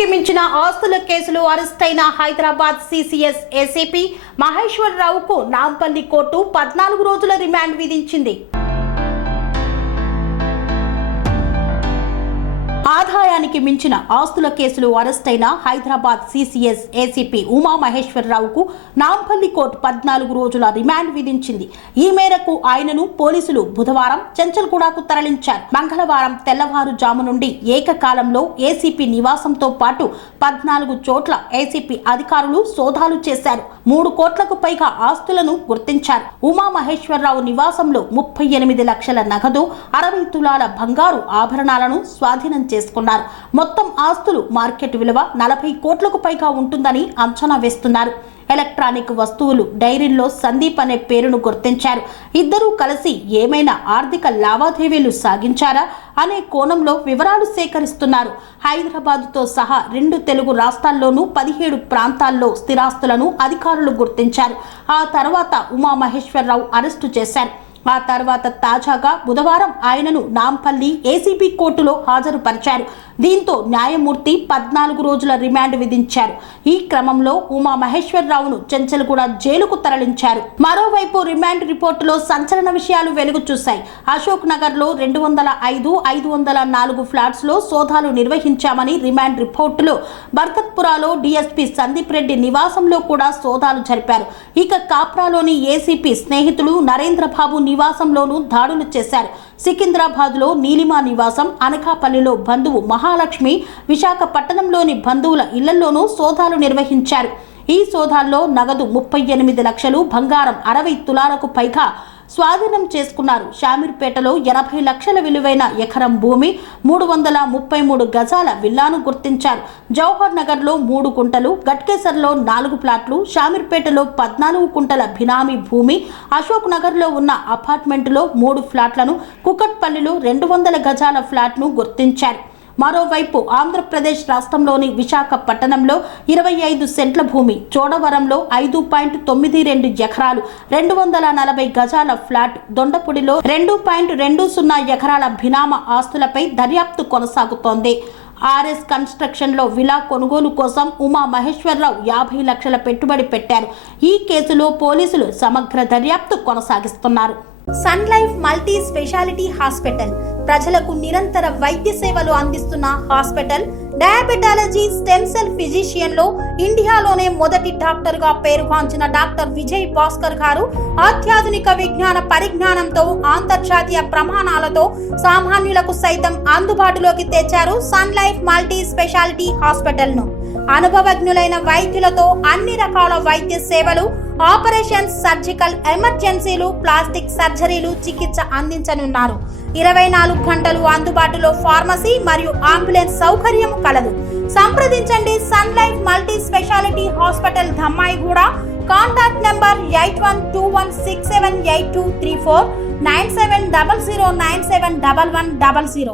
ఆదాయానికి మించిన ఆస్తుల కేసులో అరెస్ట్ అయిన హైదరాబాద్ సిసిఎస్ ఏసీపీ మహేశ్వర్ రావుకు నాంపల్లి కోర్టు 14 రోజుల రిమాండ్ విధించింది. ఆదాయానికి మించిన ఆస్తుల కేసులో అరెస్ట్ అయిన హైదరాబాద్ సిసిఎస్ ఏసీపీ ఉమా మహేశ్వర్ రావుకు నాంపల్లి కోర్టు 14 రోజుల రిమాండ్ విధించింది. ఈ మేరకు ఆయనను పోలీసులు బుధవారం చెంచల్గూడకు తరలించారు. మంగళవారం తెల్లవారుజాము నుండి ఏకకాలంలో ఏసీపీ నివాసంతో పాటు 14 చోట్ల ఏసీపీ అధికారులు సోదాలు చేశారు. 3 కోట్లకు పైగా ఆస్తులను గుర్తించారు. ఉమా మహేశ్వర్ రావు నివాసంలో 38 లక్షల నగదు, 60 తులాల బంగారు ఆభరణాలను స్వాధీనం చేసుకున్నారు. మొత్తం ఆస్తులు మార్కెట్ విలువ 40 కోట్లకు పైగా ఉంటుందని అంచనా వేస్తున్నారు. ఎలక్ట్రానిక్ వస్తువులు డైరీల్లో సందీప్ అనే పేరును గుర్తించారు. ఇద్దరూ కలిసి ఏమైనా ఆర్థిక లావాదేవీలు సాగించారా అనే కోణంలో వివరాలు సేకరిస్తున్నారు. హైదరాబాద్తో సహా 2 తెలుగు రాష్ట్రాల్లోనూ 17 ప్రాంతాల్లో స్థిరాస్తులను అధికారులు గుర్తించారు. ఆ తర్వాత ఉమా మహేశ్వర్ రావు అరెస్టు చేశారు. ఆ తర్వాత తాజాగా బుధవారం ఆయనను నాంపల్లి ఏసీబీ కోర్టులో హాజరుపరిచారు. దీంతో న్యాయమూర్తి 14 రోజుల రిమాండ్ విధించారు. ఈ క్రమంలో ఉమా మహేశ్వర్ రావును చెంచల్గూడ జైలుకు తరలించారు. మరోవైపు రిమాండ్ రిపోర్టులో సంచలన విషయాలు వెలుగు చూశాయి. అశోక్ నగర్ లో 205, 504 ఫ్లాట్స్ లో సోదాలు నిర్వహించామని రిమాండ్ రిపోర్టులో, బర్కత్పురాలో డీఎస్పీ సందీప్ రెడ్డి నివాసంలో కూడా సోదాలు జరిపారు. ఇక కాప్రాలోని ఏసీపీ స్నేహితులు నరేంద్రబాబు నివాసంలోనూ దాడులు చేశారు. సికింద్రాబాద్ లో నీలిమా నివాసం, అనకాపల్లిలో బంధువు మహాలక్ష్మి, విశాఖపట్నంలోని బంధువుల ఇళ్లలోనూ సోదాలు నిర్వహించారు. ఈ సోదాల్లో నగదు 38 లక్షలు, బంగారం 60 తులాలకు పైగా స్వాధీనం చేసుకున్నారు. షామీర్పేటలో 80 లక్షల విలువైన ఎకరం భూమి, 333 గజాల విల్లాను గుర్తించారు. జవహర్ నగర్లో 3 గుంటలు, గట్కేసర్లో 4 ప్లాట్లు, షామీర్పేటలో 14 కుంటల బినామీ భూమి, అశోక్ నగర్లో ఉన్న అపార్ట్మెంటులో 3 ఫ్లాట్లను, కుకట్పల్లిలో 200 గజాల ఫ్లాట్ను గుర్తించారు. మరోవైపు ఆంధ్రప్రదేశ్ రాష్ట్రంలోని విశాఖపట్నంలో 25 సెంట్ల భూమి, చోడవరంలో 5.92 ఎకరాలు, 240 గజాల ఫ్లాట్, దొండపూడిలో 2.20 ఎకరాల బినామా ఆస్తులపై దర్యాప్తు కొనసాగుతోంది. ఆర్ఎస్ కన్స్ట్రక్షన్ లో విలా కొనుగోలు కోసం ఉమా మహేశ్వర్ రావు 50 లక్షల పెట్టుబడి పెట్టారు. ఈ కేసులో పోలీసులు సమగ్ర దర్యాప్తు కొనసాగిస్తున్నారు. Sun Life multi speciality hospital ప్రజలకు నిరంతర వైద్య సేవలు అందిస్తున్న hospital. Diabetology, stem cell physician లో ఇండియాలోనే మొదటి డాక్టర్ గా పేరుగాంచిన డాక్టర్ విజయ్ భాస్కర్ గారు అత్యాధునిక విజ్ఞాన పరిజ్ఞానంతో, అంతర్జాతీయ ప్రమాణాలతో సామాన్యులకు సైతం అందుబాటులోకి తెచ్చారు Sun Life multi speciality hospital ను. అనుభవజ్ఞులైన వైద్యులతో అన్ని రకాల వైద్య సేవలు, ఆపరేషన్స్, సర్జికల్ ఎమర్జెన్సీలు, ప్లాస్టిక్ సర్జరీలు, చికిత్స అందించనున్నారు. 24 గంటలు అందుబాటులో ఫార్మసీ మరియు అంబులెన్స్ సౌకర్యం కలదు. సంప్రదించండి Sun Life multi speciality hospital, Dhammaiguda. Contact number 8121678234, 9700971100.